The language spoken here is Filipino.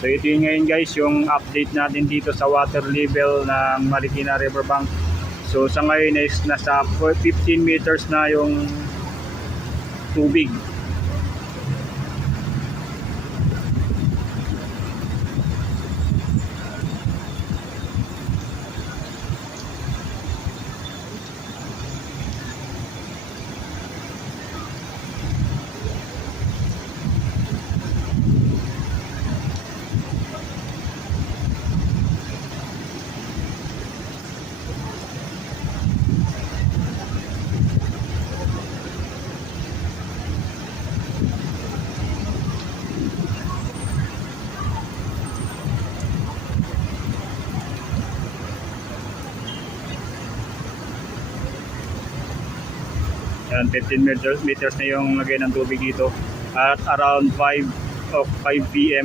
So ito yun ngayon guys, yung update natin dito sa water level ng Marikina Riverbank. So sa ngayon is nasa 15 meters na yung tubig. Yan, 15 meters na yung lagay ng tubig dito at around 5 p.m.